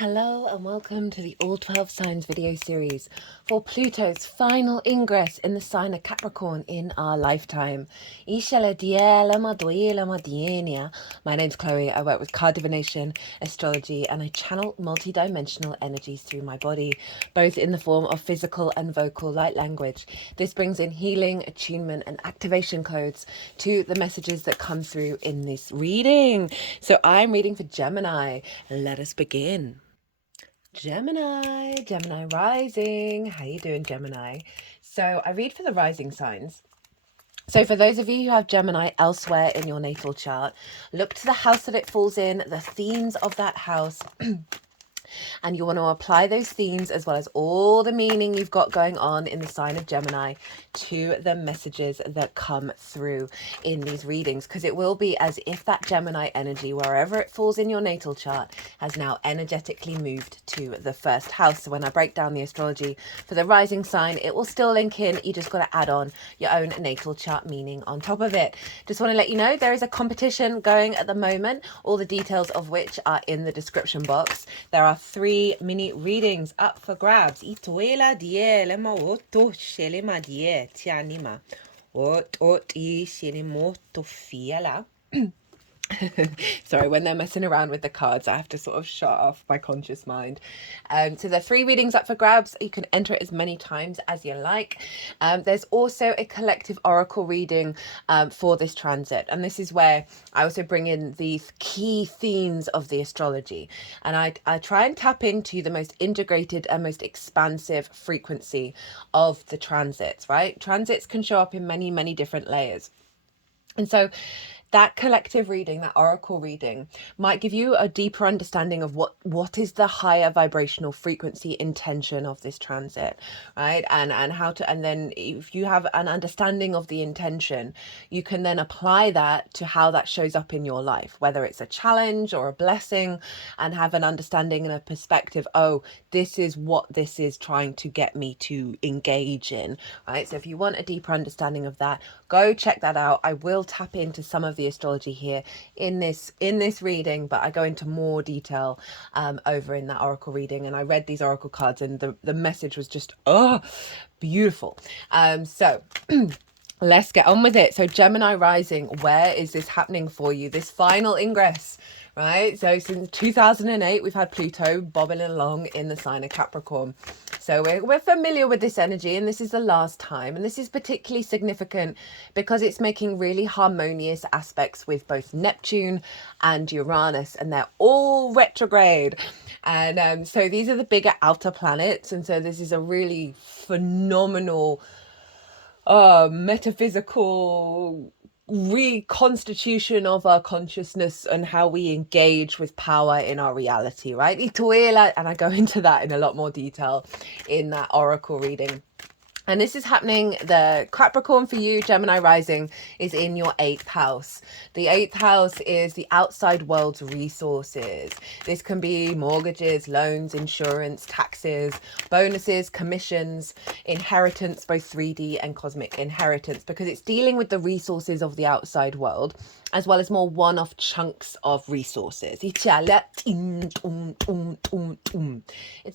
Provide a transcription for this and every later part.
Hello and welcome to the All 12 Signs video series for Pluto's final ingress in the sign of Capricorn in our lifetime. My name's Chloe. I work with card divination, astrology, and I channel multi-dimensional energies through my body, both in the form of physical and vocal light language. This brings in healing, attunement, and activation codes to the messages that come through in this reading. So I'm reading for Gemini. Let us begin. Gemini rising. How you doing, Gemini? So I read for the rising signs. So for those of you who have Gemini elsewhere in your natal chart, look to the house that it falls in, the themes of that house. And you want to apply those themes as well as all the meaning you've got going on in the sign of Gemini to the messages that come through in these readings, because it will be as if that Gemini energy, wherever it falls in your natal chart, has now energetically moved to the first house. So when I break down the astrology for the rising sign, it will still link in. You just got to add on your own natal chart meaning on top of it. Just want to let you know there is a competition going at the moment, all the details of which are in the description box. There are 3 mini readings up for grabs. Ituela die lema oto shelema die tianima. Ot I shelimoto fiala. Sorry, when they're messing around with the cards, I have to sort of shut off my conscious mind. So there are 3 readings up for grabs. You can enter it as many times as you like. There's also a collective oracle reading for this transit. And this is where I also bring in the key themes of the astrology. And I try and tap into the most integrated and most expansive frequency of the transits, right? Transits can show up in many, many different layers. And so that collective reading, that oracle reading, might give you a deeper understanding of what is the higher vibrational frequency intention of this transit, right? And how to, and then if you have an understanding of the intention, you can then apply that to how that shows up in your life, whether it's a challenge or a blessing, and have an understanding and a perspective. Oh, this is what this is trying to get me to engage in, right? So if you want a deeper understanding of that, go check that out. I will tap into some of the astrology here in this reading, but I go into more detail over in that oracle reading. And I read these oracle cards and the message was just beautiful. So let's get on with it. So Gemini rising, where is this happening for you? This final ingress, right? So since 2008, we've had Pluto bobbing along in the sign of Capricorn. So we're familiar with this energy, and this is the last time. And this is particularly significant because it's making really harmonious aspects with both Neptune and Uranus, and they're all retrograde. And so these are the bigger outer planets. And so this is a really phenomenal metaphysical reconstitution of our consciousness and how we engage with power in our reality, right? And I go into that in a lot more detail in that oracle reading. And this is happening, the Capricorn for you, Gemini rising, is in your 8th house. The 8th house is the outside world's resources. This can be mortgages, loans, insurance, taxes, bonuses, commissions, inheritance, both 3D and cosmic inheritance, because it's dealing with the resources of the outside world, as well as more one-off chunks of resources. It's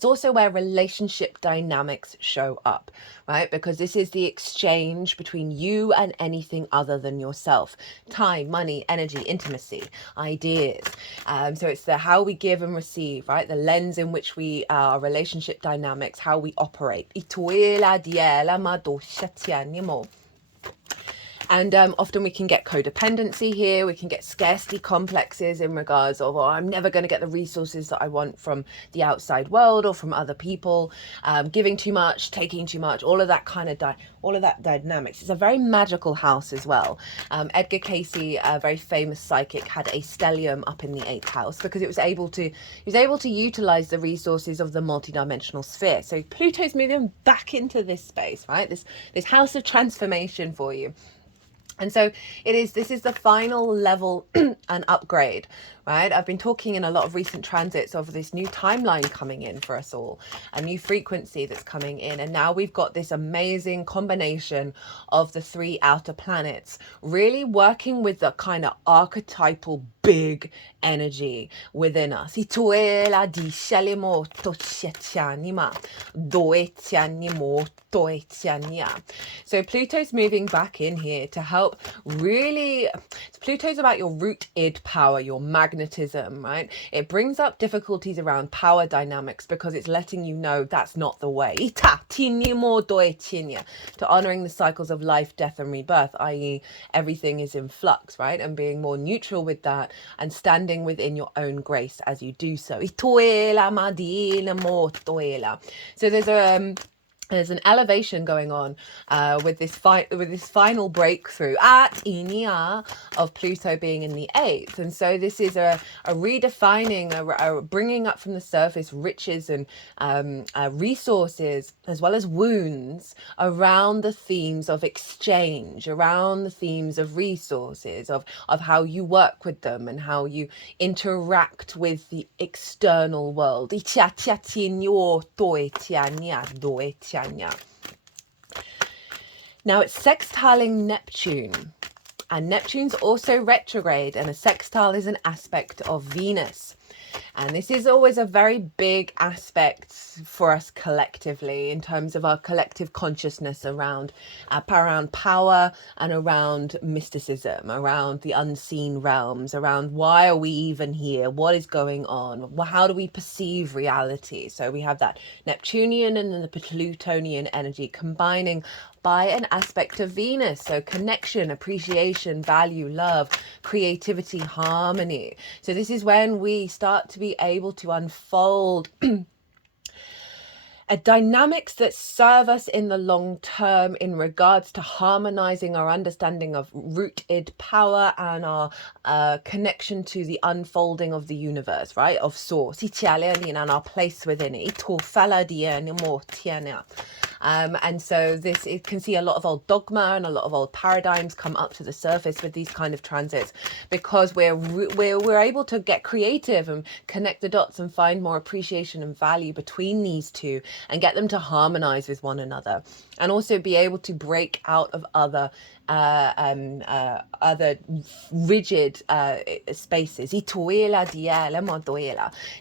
also where relationship dynamics show up, right? Because this is the exchange between you and anything other than yourself. Time, money, energy, intimacy, ideas. So it's the how we give and receive, right? The lens in which we, our relationship dynamics, how we operate. And often we can get codependency here. We can get scarcity complexes in regards of, oh, I'm never going to get the resources that I want from the outside world or from other people. Giving too much, taking too much, all of that kind of all of that dynamics. It's a very magical house as well. Edgar Cayce, a very famous psychic, had a stellium up in the 8th house because it was able to utilize the resources of the multidimensional sphere. So Pluto's moving back into this space, right? This house of transformation for you. And so this is the final level and upgrade, right? I've been talking in a lot of recent transits of this new timeline coming in for us all, a new frequency that's coming in. And now we've got this amazing combination of the 3 outer planets really working with the kind of archetypal big energy within us. Ituela di shalimo tochetianima, doetianimo toetiania. So Pluto's moving back in here to help really, Pluto's about your root-id power, your magnetism, right? It brings up difficulties around power dynamics because it's letting you know that's not the way. Ita tinimo doetinia, to honoring the cycles of life, death, and rebirth, i.e., everything is in flux, right? And being more neutral with that and standing within your own grace as you do so. Itoela madila motoela. So there's an elevation going on with this final breakthrough at Inia of Pluto being in the 8th. And so this is a redefining, a bringing up from the surface riches and resources, as well as wounds, around the themes of exchange, around the themes of resources, of how you work with them and how you interact with the external world. Now it's sextiling Neptune, and Neptune's also retrograde, and a sextile is an aspect of Venus. And this is always a very big aspect for us collectively in terms of our collective consciousness around power and around mysticism, around the unseen realms, around why are we even here? What is going on? How do we perceive reality? So we have that Neptunian and then the Plutonian energy combining by an aspect of Venus. So connection, appreciation, value, love, creativity, harmony. So this is when we start to be able to unfold dynamics that serve us in the long term in regards to harmonizing our understanding of root-id power and our connection to the unfolding of the universe, right? Of source. And our place within it. And so it can see a lot of old dogma and a lot of old paradigms come up to the surface with these kind of transits, because we're able to get creative and connect the dots and find more appreciation and value between these two and get them to harmonize with one another, and also be able to break out of other rigid spaces.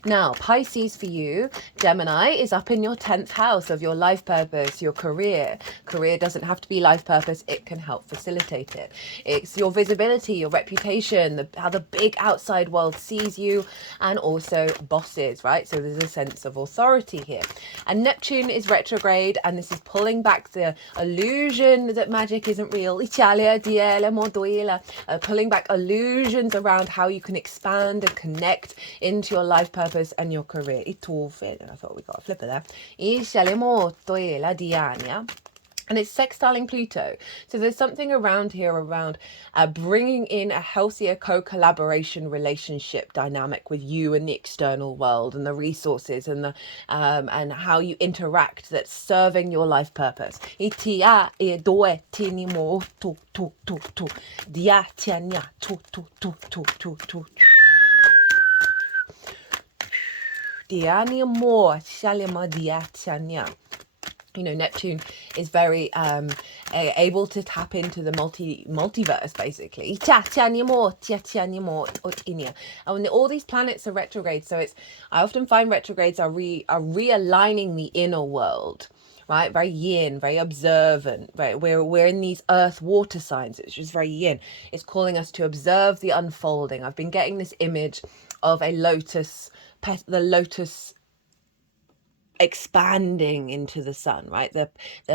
Now Pisces for you, Gemini, is up in your 10th house of your life purpose, your career. Career doesn't have to be life purpose, it can help facilitate it. It's your visibility, your reputation, how the big outside world sees you, and also bosses, right? So there's a sense of authority here. And Neptune is retrograde, and this is pulling back the illusion that magic isn't real. Pulling back illusions around how you can expand and connect into your life purpose and your career. I thought we got a flipper there. And it's sextiling Pluto. So there's something around here around bringing in a healthier co-collaboration relationship dynamic with you and the external world and the resources and the and how you interact that's serving your life purpose. You know, Neptune is very able to tap into the multiverse, basically. And when all these planets are retrograde, so I often find retrogrades are realigning the inner world, right? Very yin, very observant. Right? We're in these earth water signs. It's just very yin. It's calling us to observe the unfolding. I've been getting this image of a lotus, the lotus expanding into the sun, right? The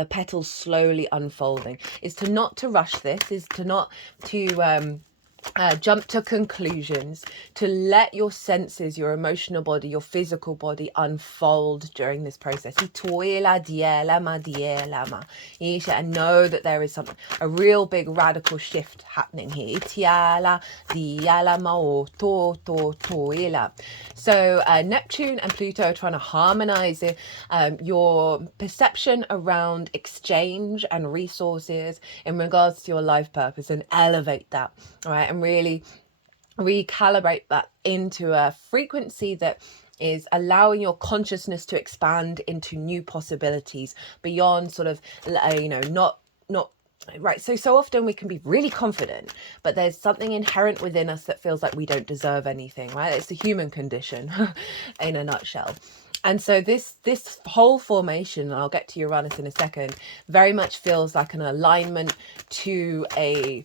petals slowly unfolding. Is to not to rush this, is to not to jump to conclusions, to let your senses, your emotional body, your physical body unfold during this process. And know that there is a real big radical shift happening here. So Neptune and Pluto are trying to harmonize your perception around exchange and resources in regards to your life purpose and elevate that, right? And really recalibrate that into a frequency that is allowing your consciousness to expand into new possibilities beyond sort of, not Right, so often we can be really confident, but there's something inherent within us that feels like we don't deserve anything, right? It's the human condition in a nutshell. And so this whole formation, and I'll get to Uranus in a second, very much feels like an alignment to a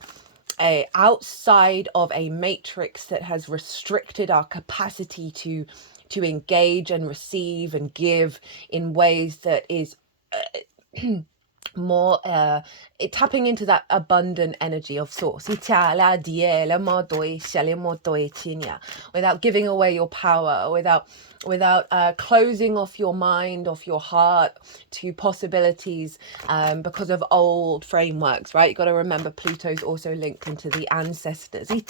outside of a matrix that has restricted our capacity to engage and receive and give in ways that is more tapping into that abundant energy of source without giving away your power, without closing off your mind, off your heart to possibilities because of old frameworks, right? You got to remember Pluto's also linked into the ancestors. And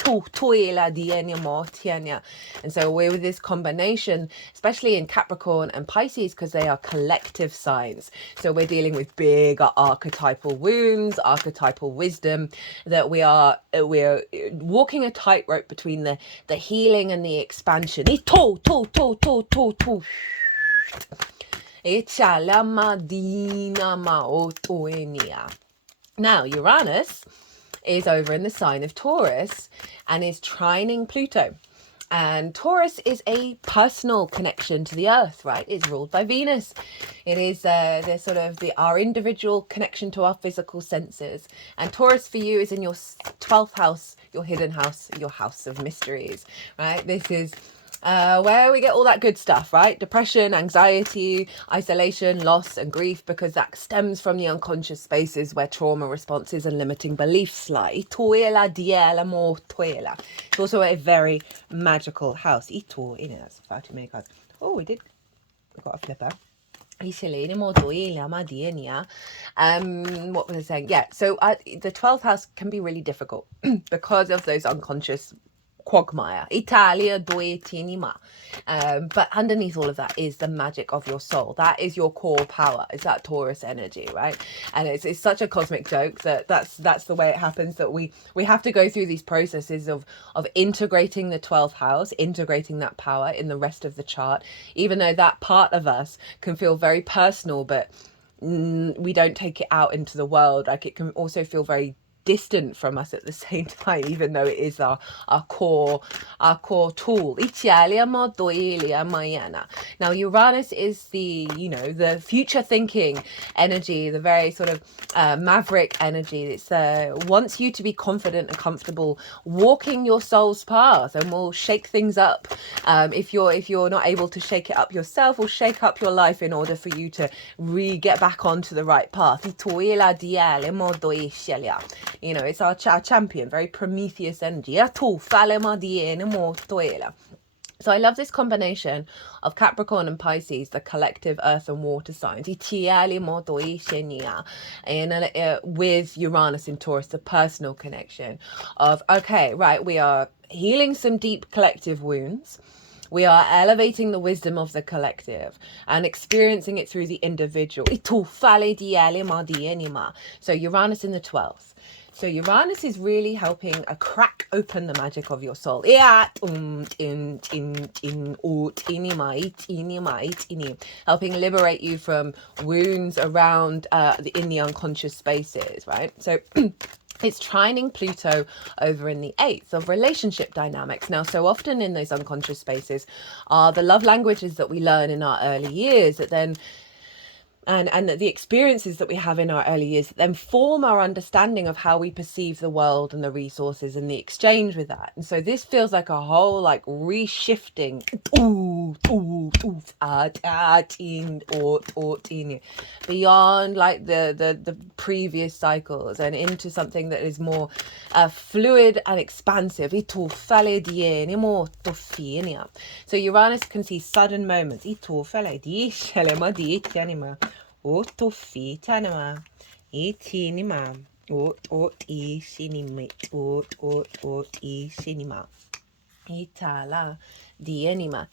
so we're with this combination, especially in Capricorn and Pisces, because they are collective signs. So we're dealing with bigger archetypal wounds, archetypal wisdom, that we're walking a tightrope between the healing and the expansion. Now, Uranus is over in the sign of Taurus and is trining Pluto. And Taurus is a personal connection to the earth, right? It's ruled by Venus. It is the sort of our individual connection to our physical senses. And Taurus for you is in your 12th house, your hidden house, your house of mysteries, right? This is where we get all that good stuff, right? Depression, anxiety, isolation, loss, and grief, because that stems from the unconscious spaces where trauma responses and limiting beliefs lie. It's also a very magical house. That's far too many cards. Oh, we got a flipper. What was I saying? Yeah, so the 12th house can be really difficult because of those unconscious quagmire. Italia due tinima. But underneath all of that is the magic of your soul. That is your core power. It's that Taurus energy, right? And it's such a cosmic joke that's the way it happens, that we have to go through these processes of integrating the 12th house, integrating that power in the rest of the chart, even though that part of us can feel very personal, but we don't take it out into the world. Like, it can also feel very distant from us at the same time, even though it is our core tool. Now, Uranus is the future thinking energy, the very sort of maverick energy. It's wants you to be confident and comfortable walking your soul's path, and will shake things up if you're not able to shake it up yourself, or shake up your life in order for you to get back onto the right path. It's our champion, very Prometheus energy. So I love this combination of Capricorn and Pisces, the collective earth and water signs, and with Uranus in Taurus, the personal connection of, okay, right, we are healing some deep collective wounds. We are elevating the wisdom of the collective and experiencing it through the individual. So Uranus in the 12th. So Uranus is really helping crack open the magic of your soul. Helping liberate you from wounds around in the unconscious spaces, right? So it's trining Pluto over in the 8th of relationship dynamics. Now, so often in those unconscious spaces are the love languages that we learn in our early years, that then and the experiences that we have in our early years then form our understanding of how we perceive the world and the resources and the exchange with that. And so this feels like a whole reshifting beyond the previous cycles and into something that is more fluid and expansive. So Uranus can see sudden moments.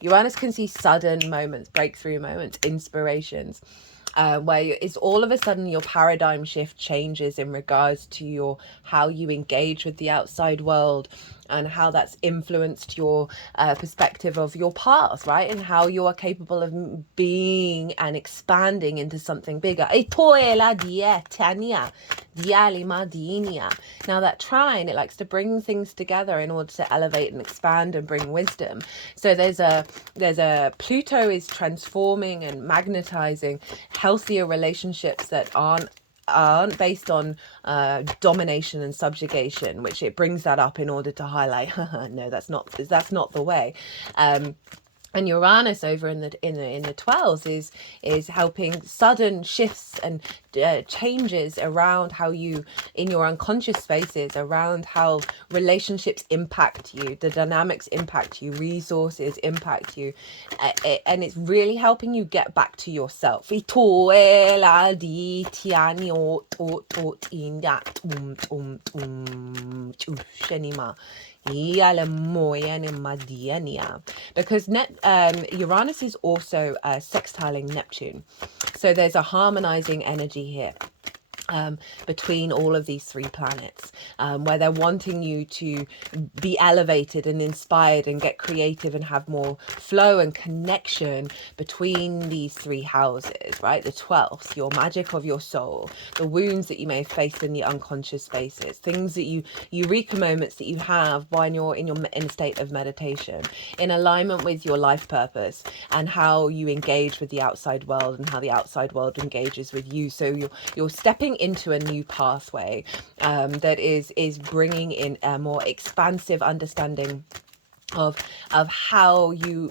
Uranus can see sudden moments, breakthrough moments, inspirations, where it's all of a sudden your paradigm shift changes in regards to how you engage with the outside world, and how that's influenced your perspective of your past, right? And how you are capable of being and expanding into something bigger. Now that trine, it likes to bring things together in order to elevate and expand and bring wisdom. So there's a Pluto is transforming and magnetizing healthier relationships that aren't based on domination and subjugation, which it brings that up in order to highlight no, that's not the way. And Uranus over in the 12s is helping sudden shifts and changes around how you, in your unconscious spaces, around how relationships impact you, the dynamics impact you, resources impact you, and it's really helping you get back to yourself. Because Uranus is also sextiling Neptune, so there's a harmonizing energy here between all of these three planets, where they're wanting you to be elevated and inspired and get creative and have more flow and connection between these three houses, right? The 12th, your magic of your soul, the wounds that you may have faced in the unconscious spaces, things that eureka moments that you have when you're in a state of meditation, in alignment with your life purpose, and how you engage with the outside world and how the outside world engages with you. So you're stepping into a new pathway that is bringing in a more expansive understanding of how you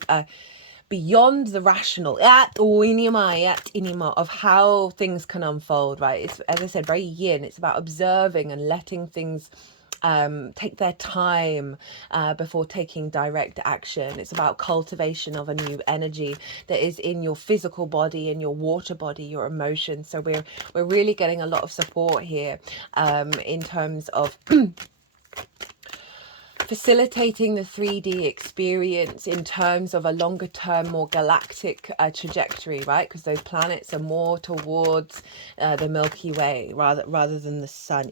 beyond the rational of how things can unfold, right? It's, as I said, very yin. It's about observing and letting things take their time before taking direct action. It's about cultivation of a new energy that is in your physical body, in your water body, your emotions. So we're really getting a lot of support here in terms of facilitating the 3D experience in terms of a longer term, more galactic trajectory, right? Because those planets are more towards the Milky Way rather than the sun.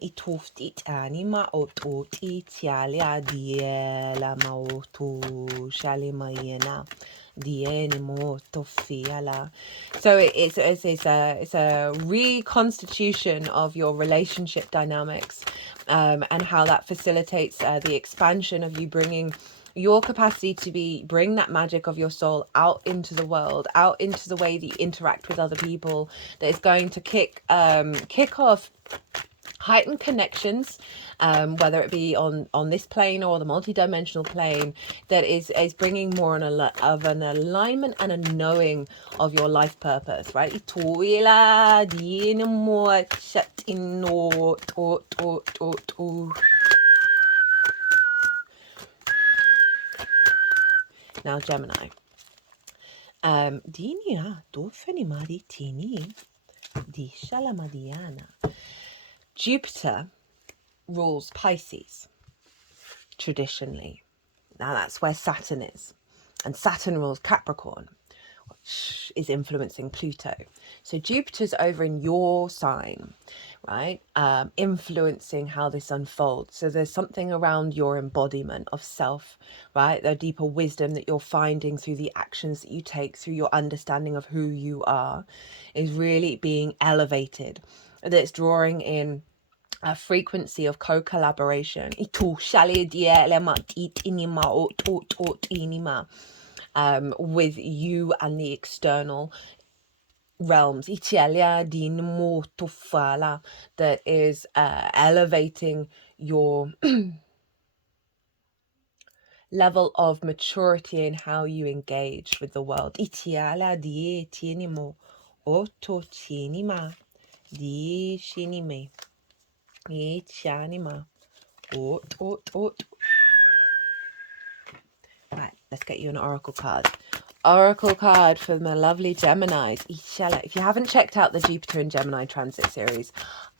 So it's a reconstitution of your relationship dynamics, and how that facilitates the expansion of you bringing your capacity to bring that magic of your soul out into the world, out into the way that you interact with other people, that is going to kick off heightened connections, whether it be on this plane or the multidimensional plane, that is bringing more of an alignment and a knowing of your life purpose, right? Now Gemini, Jupiter rules Pisces traditionally. Now that's where Saturn is, and Saturn rules Capricorn, which is influencing Pluto. So Jupiter's over in your sign, right? Influencing how this unfolds. So there's something around your embodiment of self, right? The deeper wisdom that you're finding through the actions that you take, through your understanding of who you are, is really being elevated. That's drawing in a frequency of co-collaboration with you and the external realms, that is elevating your level of maturity in how you engage with the world. Right, let's get you an oracle card. Oracle card for my lovely Geminis. If you haven't checked out the Jupiter and Gemini transit series,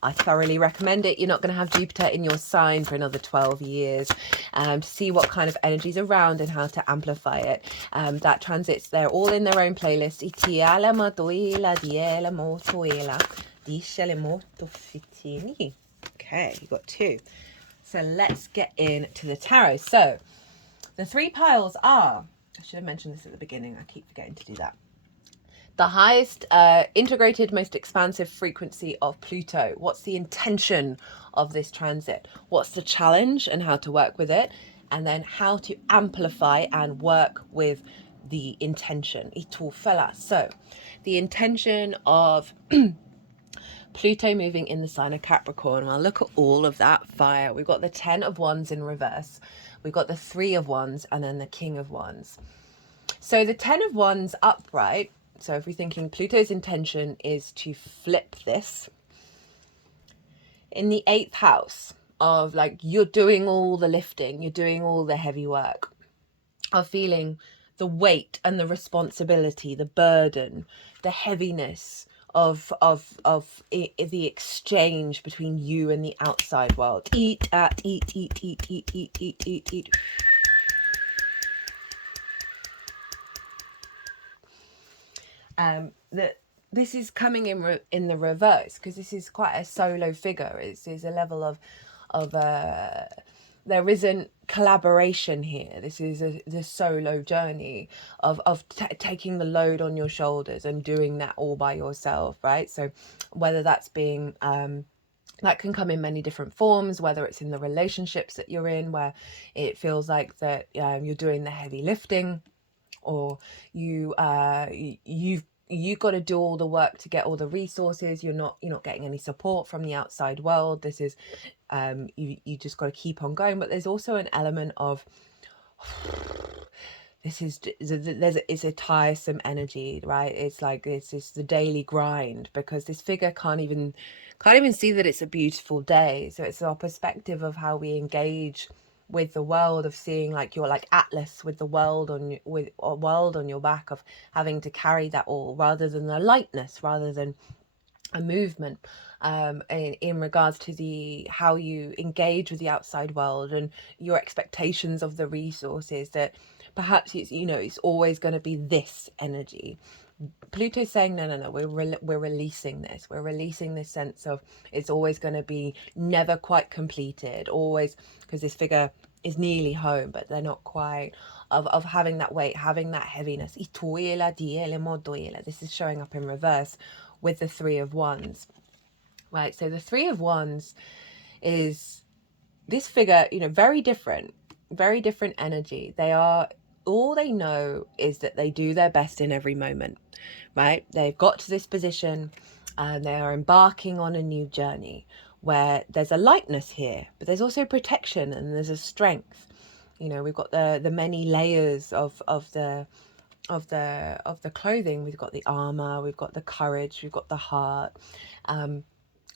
I thoroughly recommend it. You're not going to have Jupiter in your sign for another 12 years, to see what kind of energy's around and how to amplify it. That transits, they're all in their own playlist. Okay, you got two. So let's get into the tarot. So the 3 piles are, I should have mentioned this at the beginning, I keep forgetting to do that. The highest integrated, most expansive frequency of Pluto. What's the intention of this transit? What's the challenge and how to work with it? And then how to amplify and work with the intention. So the intention of Pluto moving in the sign of Capricorn. Well, look at all of that fire. We've got the 10 of Wands in reverse. We've got the 3 of Wands and then the King of Wands. So the 10 of Wands upright. So if we're thinking Pluto's intention is to flip this in the 8th house of like you're doing all the lifting, you're doing all the heavy work of feeling the weight and the responsibility, the burden, the heaviness of the exchange between you and the outside world. Eat. That this is coming in the reverse because this is quite a solo figure. It's a level of there isn't collaboration here. This is the solo journey of taking the load on your shoulders and doing that all by yourself, right? So whether that's being that can come in many different forms, whether it's in the relationships that you're in where it feels like that you're doing the heavy lifting, or you've got to do all the work to get all the resources. You're not getting any support from the outside world. This is you just got to keep on going. But there's also an element of it's a tiresome energy, right? It's like it's just the daily grind, because this figure can't even see that it's a beautiful day. So it's our perspective of how we engage with the world, of seeing like you're like Atlas with the world on your back, of having to carry that all, rather than the lightness, rather than a movement, in regards to how you engage with the outside world and your expectations of the resources, that perhaps it's always going to be this energy. Pluto's saying no, we're releasing this. We're releasing this sense of it's always going to be never quite completed, always, because this figure is nearly home but they're not quite, of having that weight, having that heaviness. This is showing up in reverse with the 3 of Wands, right? So the 3 of Wands is this figure, very different energy. All they know is that they do their best in every moment, right? They've got to this position and they are embarking on a new journey where there's a lightness here, but there's also protection and there's a strength. We've got the many layers of the clothing. We've got the armor, we've got the courage, we've got the heart.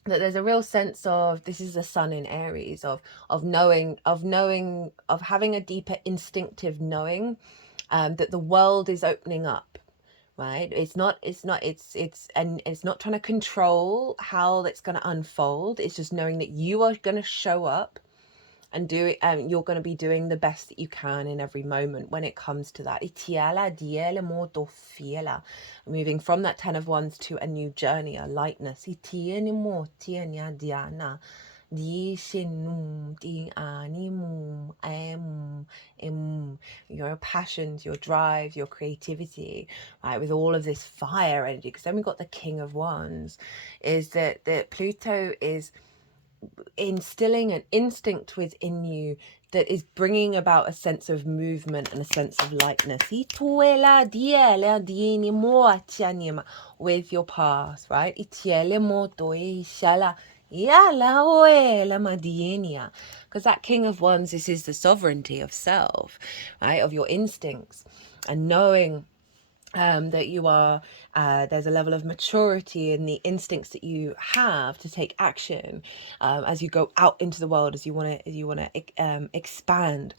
That there's a real sense of, this is the sun in Aries, of knowing, of having a deeper instinctive knowing, that the world is opening up, right? It's not trying to control how that's going to unfold. It's just knowing that you are going to show up and do it, you're going to be doing the best that you can in every moment when it comes to that. Moving from that 10 of Wands to a new journey, a lightness. Your passions, your drive, your creativity, right, with all of this fire energy. Because then we've got the King of Wands, is that Pluto is instilling an instinct within you that is bringing about a sense of movement and a sense of lightness with your past, right? Because that King of Wands, this is the sovereignty of self, right, of your instincts, and knowing that you are, there's a level of maturity in the instincts that you have to take action as you go out into the world, as you want to expand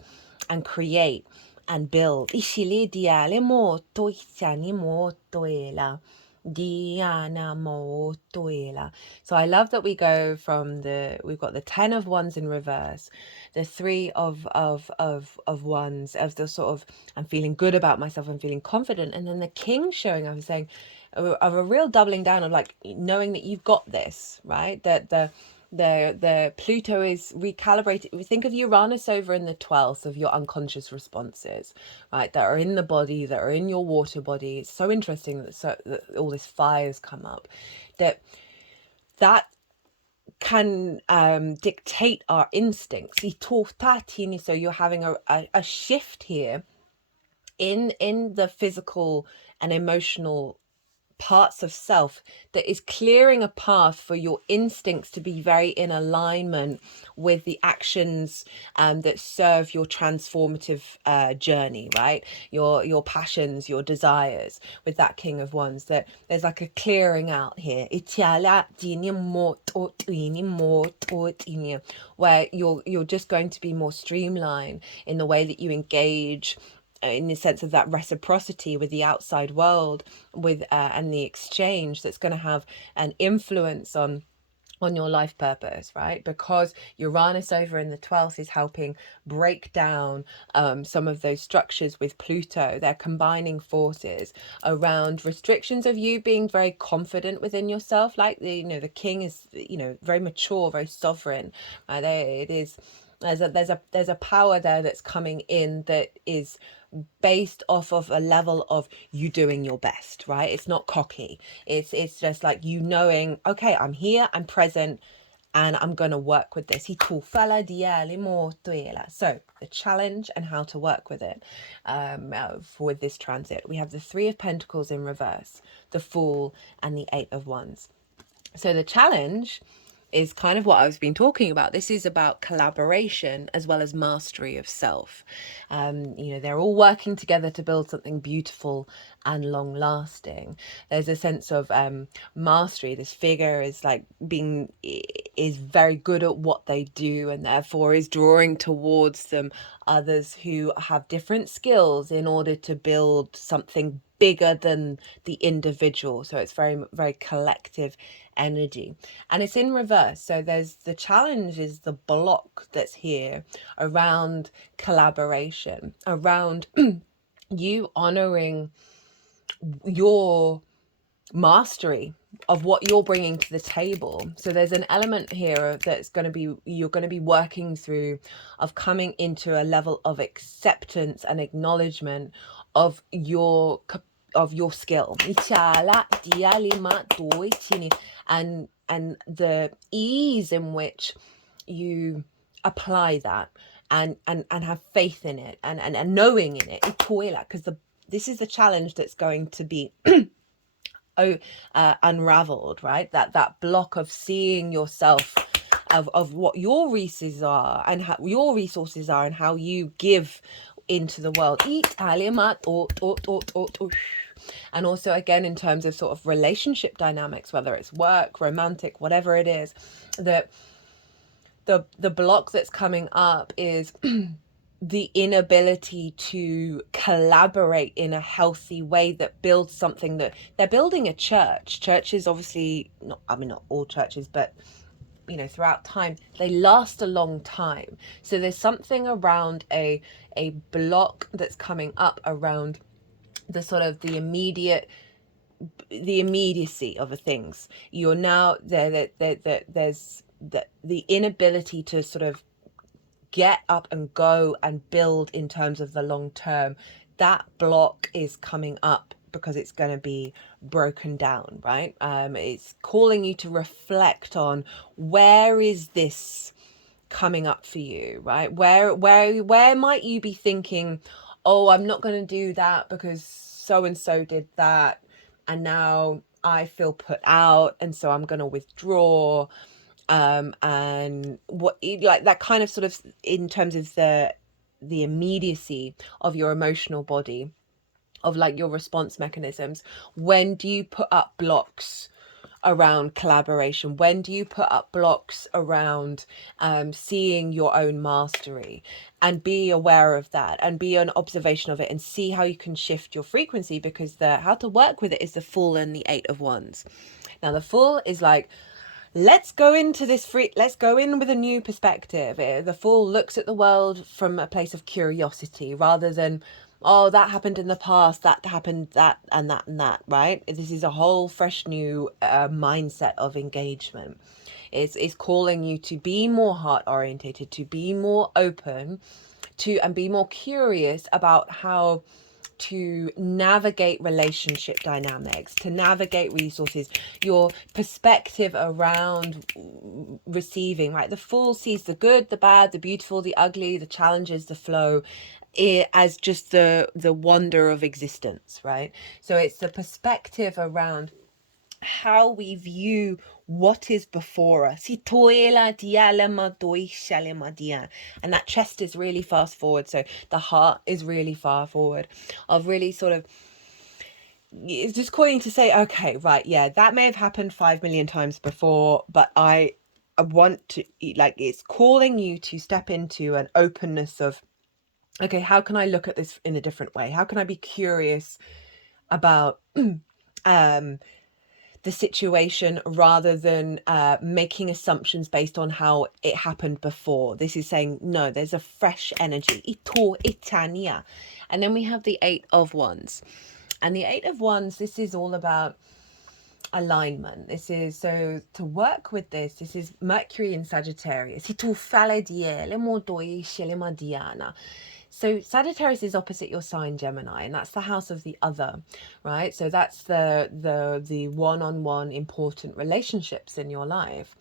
and create and build. So I love that we go from we've got the 10 of Wands in reverse, the 3 of Wands, of the sort of, I'm feeling good about myself, I'm feeling confident, and then the King showing up and saying, of a real doubling down of like knowing that you've got this, right? That The Pluto is recalibrated. Think of Uranus over in the 12th of your unconscious responses, right? That are in the body, that are in your water body. It's so interesting that all this fires come up. That can dictate our instincts. So you're having a shift here in the physical and emotional parts of self that is clearing a path for your instincts to be very in alignment with the actions that serve your transformative journey, right? Your passions, your desires, with that King of Wands. That there's like a clearing out here where you're just going to be more streamlined in the way that you engage, in the sense of that reciprocity with the outside world, with and the exchange that's going to have an influence on your life purpose, right? Because Uranus over in the 12th is helping break down some of those structures with Pluto. They're combining forces around restrictions of you being very confident within yourself. Like the king is, very mature, very sovereign. It is. There's a power there that's coming in that is based off of a level of you doing your best, right? It's not cocky. It's just like you knowing, okay, I'm here, I'm present, and I'm going to work with this. So the challenge and how to work with it with this transit. We have the Three of Pentacles in reverse, the Fool, and the Eight of Wands. So the challenge is kind of what I've been talking about. This is about collaboration as well as mastery of self. They're all working together to build something beautiful and long lasting. There's a sense of mastery. This figure is is very good at what they do, and therefore is drawing towards them others who have different skills in order to build something bigger than the individual. So it's very, very collective energy, and it's in reverse. So there's the challenge is the block that's here around collaboration, around you honoring your mastery of what you're bringing to the table. So there's an element here that's going to be, you're going to be working through, of coming into a level of acceptance and acknowledgement of your skill, and the ease in which you apply that, and have faith in it, and knowing in it, because this is the challenge that's going to be unraveled, right? That block of seeing yourself, of what your resources are, and how your resources are, and how you give into the world. And also, again, in terms of sort of relationship dynamics, whether it's work, romantic, whatever it is, that the block that's coming up is the inability to collaborate in a healthy way that builds something. That they're building a church. Churches, obviously, not all churches, but throughout time, they last a long time. So there's something around a block that's coming up around the sort of the immediacy of the things. You're now there, there's the inability to sort of get up and go and build in terms of the long term. That block is coming up because it's going to be broken down, right? It's calling you to reflect on, where is this coming up for you, right? Where might you be thinking, oh, I'm not going to do that because so and so did that, and now I feel put out, and so I'm going to withdraw. And what, like that kind of sort of, in terms of the immediacy of your emotional body, of like your response mechanisms. When do you put up blocks around collaboration? When do you put up blocks around seeing your own mastery? And be aware of that, and be an observation of it, and see how you can shift your frequency, because how to work with it is the Fool and the Eight of Wands. Now the Fool is like, let's go into this let's go in with a new perspective. The Fool looks at the world from a place of curiosity, rather than, oh, that happened in the past, that happened, that and that and that, right? This is a whole fresh new mindset of engagement. It's calling you to be more heart orientated, to be more open, and be more curious about how to navigate relationship dynamics, to navigate resources, your perspective around receiving, right? The Fool sees the good, the bad, the beautiful, the ugly, the challenges, the flow, as just the wonder of existence, right? So it's the perspective around how we view what is before us. And that chest is really fast forward, so the heart is really far forward, of really sort of, it's just calling to say, okay, right, yeah, that may have happened 5 million times before, but I want to, like, it's calling you to step into an openness of, okay, how can I look at this in a different way? How can I be curious about the situation, rather than making assumptions based on how it happened before? This is saying, no, there's a fresh energy. Ito itania. And then we have the Eight of Wands. And the Eight of Wands, this is all about alignment. This is, so to work with this is Mercury in Sagittarius. So Sagittarius is opposite your sign, Gemini, and that's the house of the other, right? So that's the one-on-one important relationships in your life.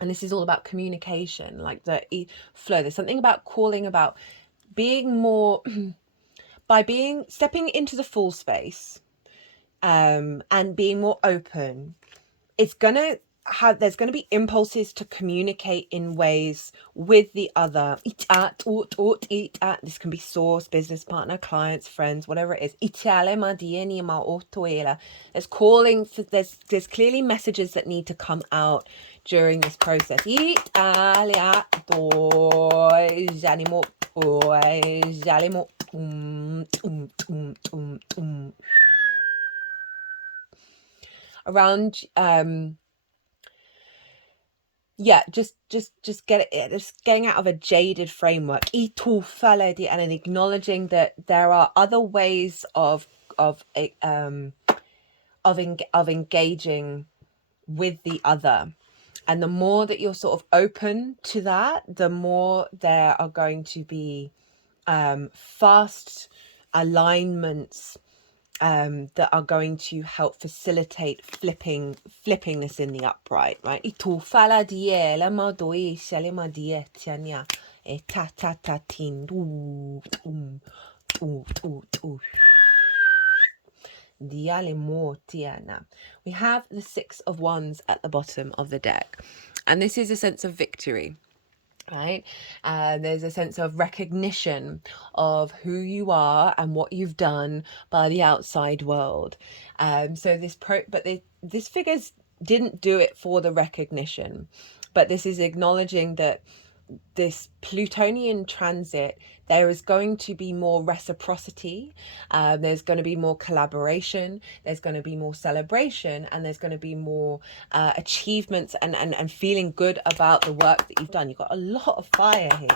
And this is all about communication, like the flow. There's something about calling, about being more by stepping into the Fool space, and being more open. It's gonna there's going to be impulses to communicate in ways with the other. This can be source, business partner, clients, friends, whatever it is. There's calling for, there's clearly messages that need to come out during this process. Around yeah, just get it, just getting out of a jaded framework, and acknowledging that there are other ways of engaging with the other. And the more that you're sort of open to that, the more there are going to be fast alignments that are going to help facilitate flipping this in the upright, right? We have the Six of Wands at the bottom of the deck, and this is a sense of victory, right? There's a sense of recognition of who you are and what you've done by the outside world. So this figures didn't do it for the recognition, but this is acknowledging that this Plutonian transit, there is going to be more reciprocity, there's going to be more collaboration, there's going to be more celebration, and there's going to be more achievements and feeling good about the work that you've done. You've got a lot of fire here.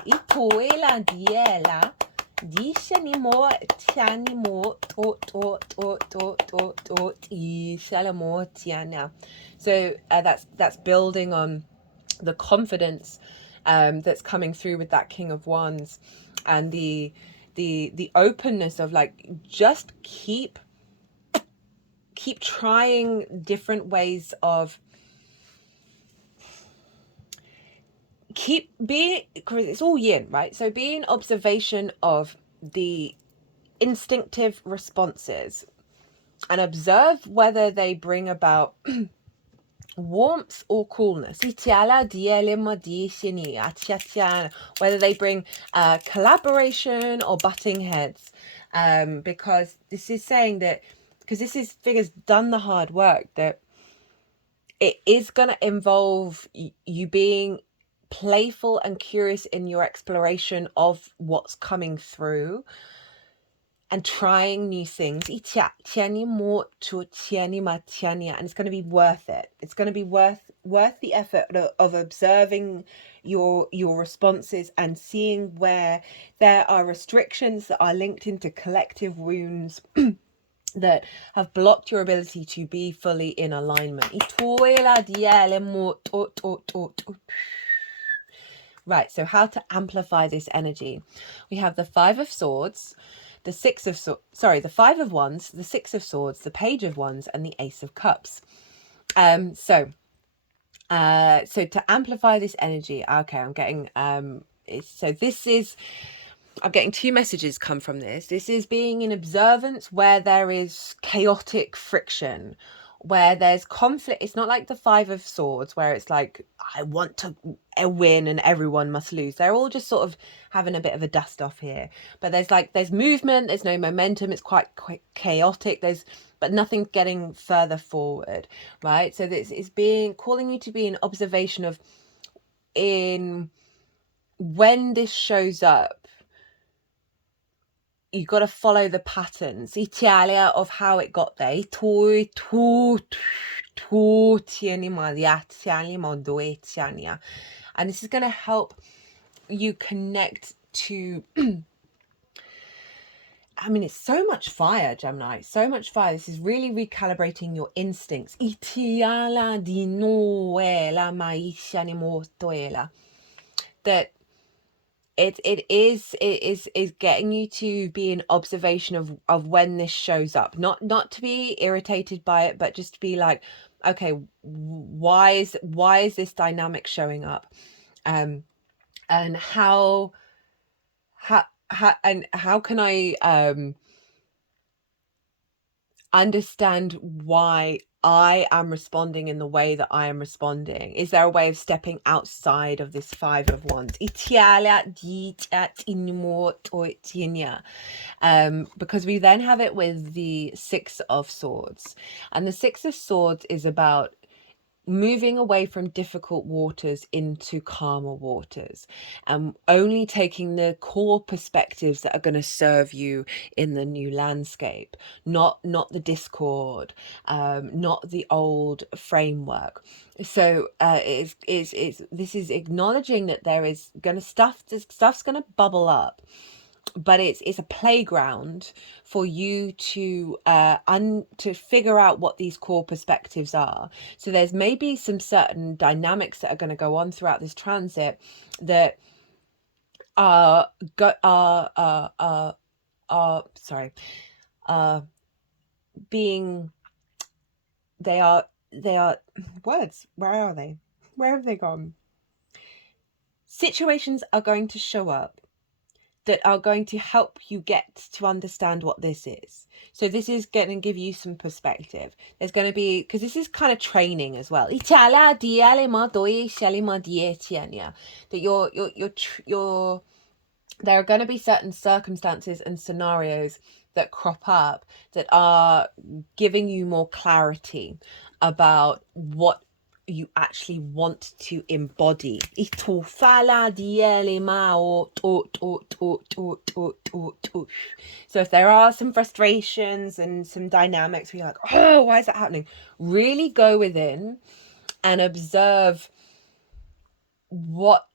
So that's building on the confidence that's coming through with that King of Wands, and the openness of, like, just keep trying different ways of keep being, it's all yin, right? So be in observation of the instinctive responses and observe whether they bring about warmth or coolness, whether they bring collaboration or butting heads, because this is saying that, because this is figures done the hard work, that it is going to involve you being playful and curious in your exploration of what's coming through and trying new things. And it's going to be worth it. It's going to be worth the effort of observing your responses and seeing where there are restrictions that are linked into collective wounds that have blocked your ability to be fully in alignment. Right, so how to amplify this energy? We have the Five of Swords, the the Five of Wands, the Six of Swords, the Page of Wands, and the Ace of Cups. So to amplify this energy, okay, I'm getting I'm getting two messages come from this. This is being in observance where there is chaotic friction, where there's conflict. It's not like the Five of Swords where it's like, I want to win and everyone must lose. They're all just sort of having a bit of a dust off here. But there's movement, there's no momentum. It's quite chaotic. But nothing's getting further forward, right? So this is calling you to be in observation of when this shows up. You got to follow the patterns Italia of how it got there. And this is going to help you connect to I mean, it's so much fire, Gemini, so much fire. This is really recalibrating your instincts. That it is getting you to be in observation of when this shows up, not to be irritated by it, but just to be like, okay, why is this dynamic showing up, and how can I understand why I am responding in the way that I am responding? Is there a way of stepping outside of this Five of Wands? Because we then have it with the Six of Swords. And the Six of Swords is about moving away from difficult waters into calmer waters, and only taking the core perspectives that are going to serve you in the new landscape, not the discord, not the old framework. So this is acknowledging that there is going to stuff's going to bubble up, but it's a playground for you to figure out what these core perspectives are. So there's maybe some certain dynamics that are going to go on throughout this transit that are being, they are words, where are they, where have they gone? Situations are going to show up that are going to help you get to understand what this is. So this is going to give you some perspective. There's going to be, because this is kind of training as well. That there are going to be certain circumstances and scenarios that crop up that are giving you more clarity about what you actually want to embody. So if there are some frustrations and some dynamics where you're like, oh, why is that happening? Really go within and observe what's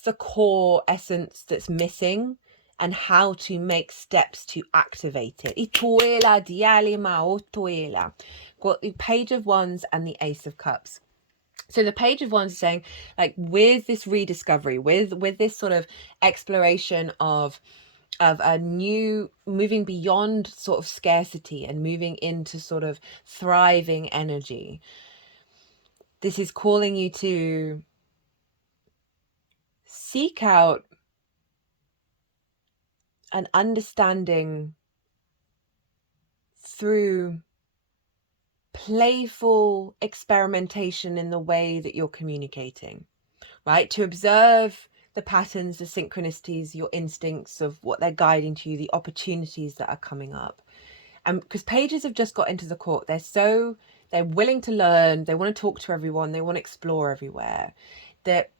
the core essence that's missing, and how to make steps to activate it. Got the Page of Wands and the Ace of Cups. So the Page of Wands is saying, like, with this rediscovery, with this sort of exploration of a new, moving beyond sort of scarcity and moving into sort of thriving energy, this is calling you to seek out an understanding through playful experimentation in the way that you're communicating, right? To observe the patterns, the synchronicities, your instincts of what they're guiding to you, the opportunities that are coming up. And because pages have just got into the court, they're willing to learn, they want to talk to everyone, they want to explore everywhere. That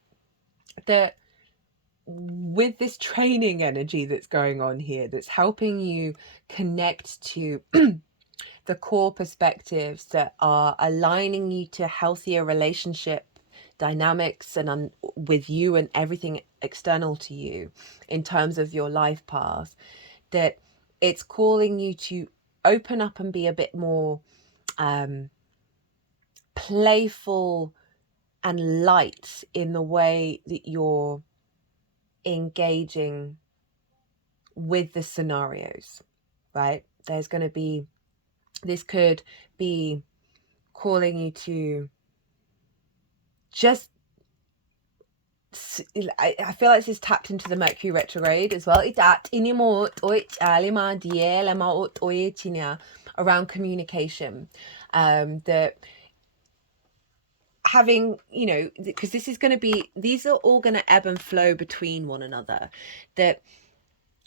with this training energy that's going on here, that's helping you connect to the core perspectives that are aligning you to healthier relationship dynamics and with you and everything external to you in terms of your life path, that it's calling you to open up and be a bit more playful and light in the way that you're engaging with the scenarios, right? There's going to be, this could be calling you to just, I feel like this is tapped into the Mercury retrograde as well. Around communication, that having, you know, because this is going to be, these are all going to ebb and flow between one another, that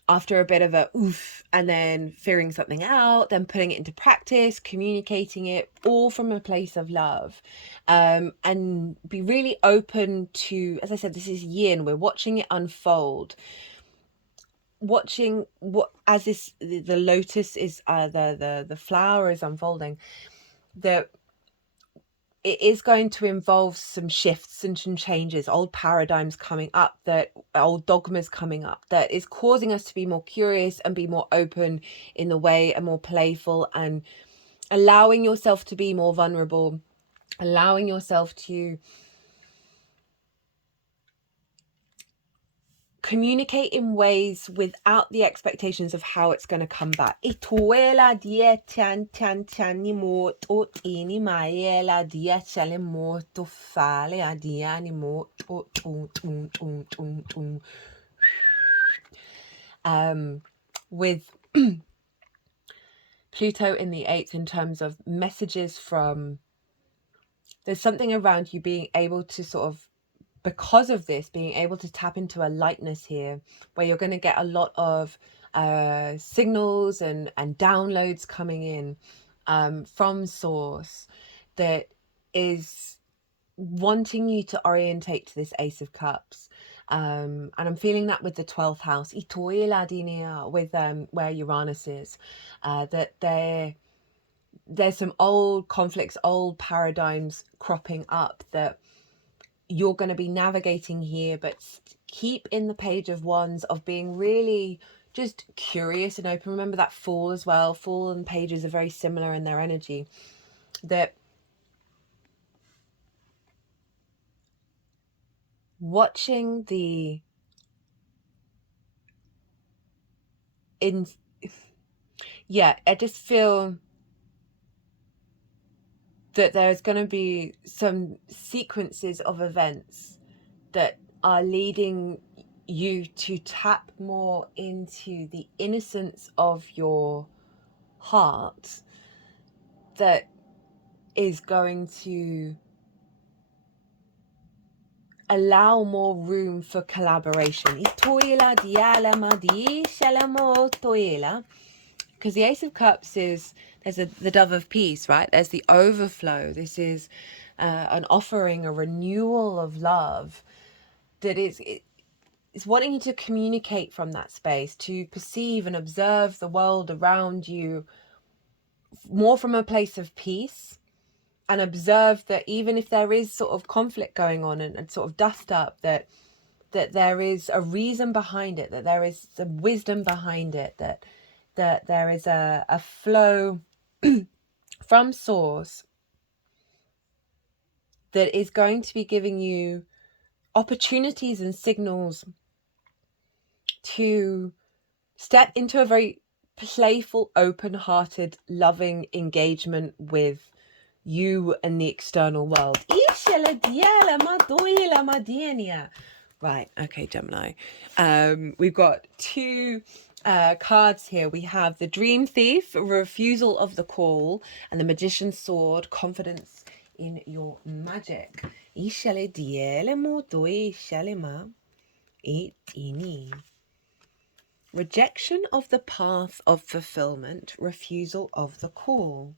after a bit of a oof and then figuring something out, then putting it into practice, communicating it all from a place of love, and be really open to, as I said, this is yin, we're watching it unfold, watching what, as this, the lotus is, the flower is unfolding, that it is going to involve some shifts and some changes, old paradigms coming up, that old dogmas coming up, that is causing us to be more curious and be more open in the way, and more playful, and allowing yourself to be more vulnerable, allowing yourself to communicate in ways without the expectations of how it's going to come back. With Pluto in the 8th, in terms of messages from, there's something around you being able to sort of, because of this, being able to tap into a lightness here, where you're going to get a lot of signals and downloads coming in from source, that is wanting you to orientate to this Ace of Cups. And I'm feeling that with the 12th house, with where Uranus is, that there's some old conflicts, old paradigms cropping up, that you're going to be navigating here, but keep in the Page of Wands of being really just curious and open. Remember that Fool as well. Fool and Pages are very similar in their energy, that watching the I just feel that there's going to be some sequences of events that are leading you to tap more into the innocence of your heart, that is going to allow more room for collaboration. Because the Ace of Cups is, there's the Dove of Peace, right? There's the overflow. This is an offering, a renewal of love, that it's wanting you to communicate from that space, to perceive and observe the world around you more from a place of peace, and observe that even if there is sort of conflict going on and sort of dust up, that there is a reason behind it, that there is some wisdom behind it, that there is a flow from source that is going to be giving you opportunities and signals to step into a very playful, open-hearted, loving engagement with you and the external world. Right, okay, Gemini. We've got two cards here. We have the Dream Thief, refusal of the call, and the Magician's Sword, confidence in your magic. Rejection of the path of fulfillment, refusal of the call.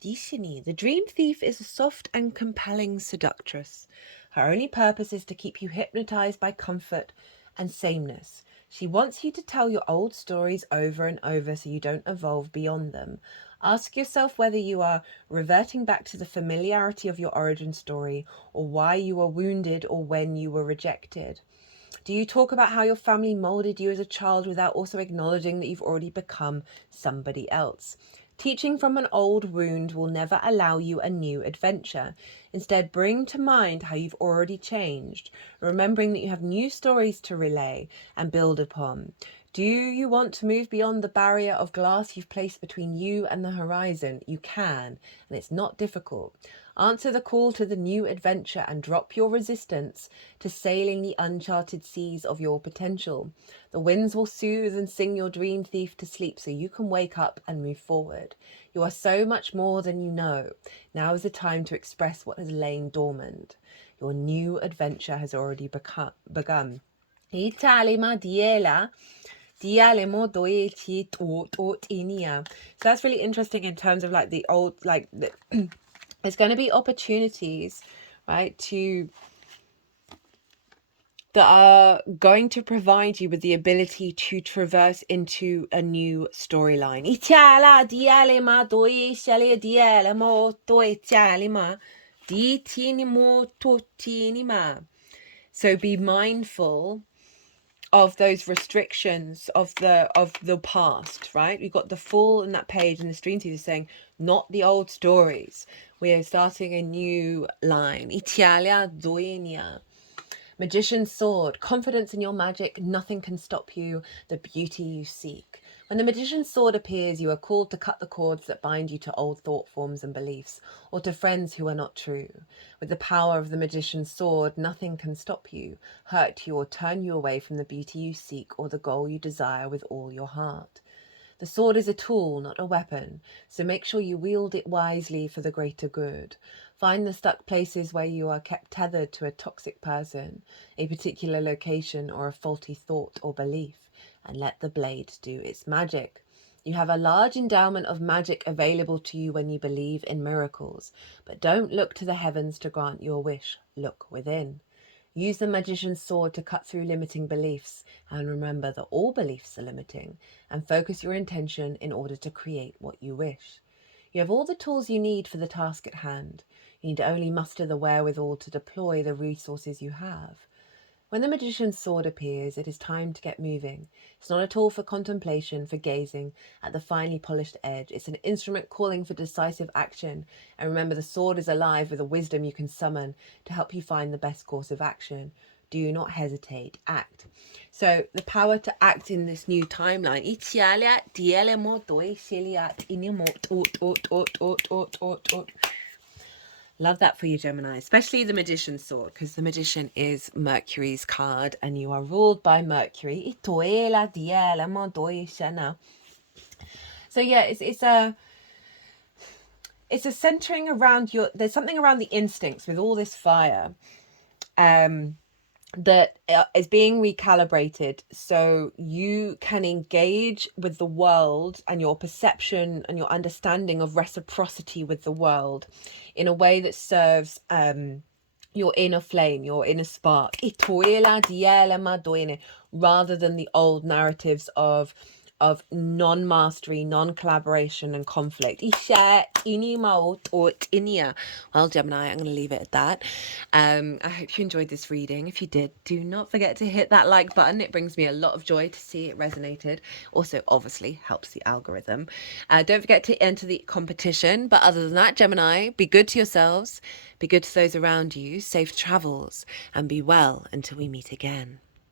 The Dream Thief is a soft and compelling seductress. Her only purpose is to keep you hypnotized by comfort and sameness. She wants you to tell your old stories over and over so you don't evolve beyond them. Ask yourself whether you are reverting back to the familiarity of your origin story, or why you were wounded, or when you were rejected. Do you talk about how your family molded you as a child without also acknowledging that you've already become somebody else? Teaching from an old wound will never allow you a new adventure. Instead, bring to mind how you've already changed, remembering that you have new stories to relay and build upon. Do you want to move beyond the barrier of glass you've placed between you and the horizon? You can, and it's not difficult. Answer the call to the new adventure and drop your resistance to sailing the uncharted seas of your potential. The winds will soothe and sing your dream thief to sleep so you can wake up and move forward. You are so much more than you know. Now is the time to express what has lain dormant. Your new adventure has already begun. Italima diela. So that's really interesting in terms of like the old, like there's going to be opportunities, right, that are going to provide you with the ability to traverse into a new storyline. So be mindful of those restrictions of the past, right? We've got the Fool in that page, and the Stream Teacher saying, not the old stories. We are starting a new line. Italia Duenia. Magician's Sword. Confidence in your magic. Nothing can stop you. The beauty you seek. When the Magician's Sword appears, you are called to cut the cords that bind you to old thought forms and beliefs, or to friends who are not true. With the power of the Magician's Sword, nothing can stop you, hurt you, or turn you away from the beauty you seek or the goal you desire with all your heart. The sword is a tool, not a weapon, so make sure you wield it wisely for the greater good. Find the stuck places where you are kept tethered to a toxic person, a particular location, or a faulty thought or belief, and let the blade do its magic. You have a large endowment of magic available to you when you believe in miracles, but don't look to the heavens to grant your wish. Look within. Use the Magician's Sword to cut through limiting beliefs, and remember that all beliefs are limiting, and focus your intention in order to create what you wish. You have all the tools you need for the task at hand. You need only muster the wherewithal to deploy the resources you have. When the Magician's Sword appears, it is time to get moving. It's not a tool for contemplation, for gazing at the finely polished edge. It's an instrument calling for decisive action. And remember, the sword is alive with a wisdom you can summon to help you find the best course of action. Do not hesitate, act. So the power to act in this new timeline. Love that for you, Gemini, especially the Magician's Sword, because the Magician is Mercury's card and you are ruled by Mercury. So yeah, it's a centering around there's something around the instincts with all this fire that is being recalibrated so you can engage with the world and your perception and your understanding of reciprocity with the world in a way that serves your inner flame, your inner spark, rather than the old narratives of non-mastery, non-collaboration and conflict. Well, Gemini, I'm going to leave it at that. I hope you enjoyed this reading. If you did, do not forget to hit that like button. It brings me a lot of joy to see it resonated. Also, obviously, helps the algorithm. Don't forget to enter the competition. But other than that, Gemini, be good to yourselves, be good to those around you, safe travels, and be well until we meet again.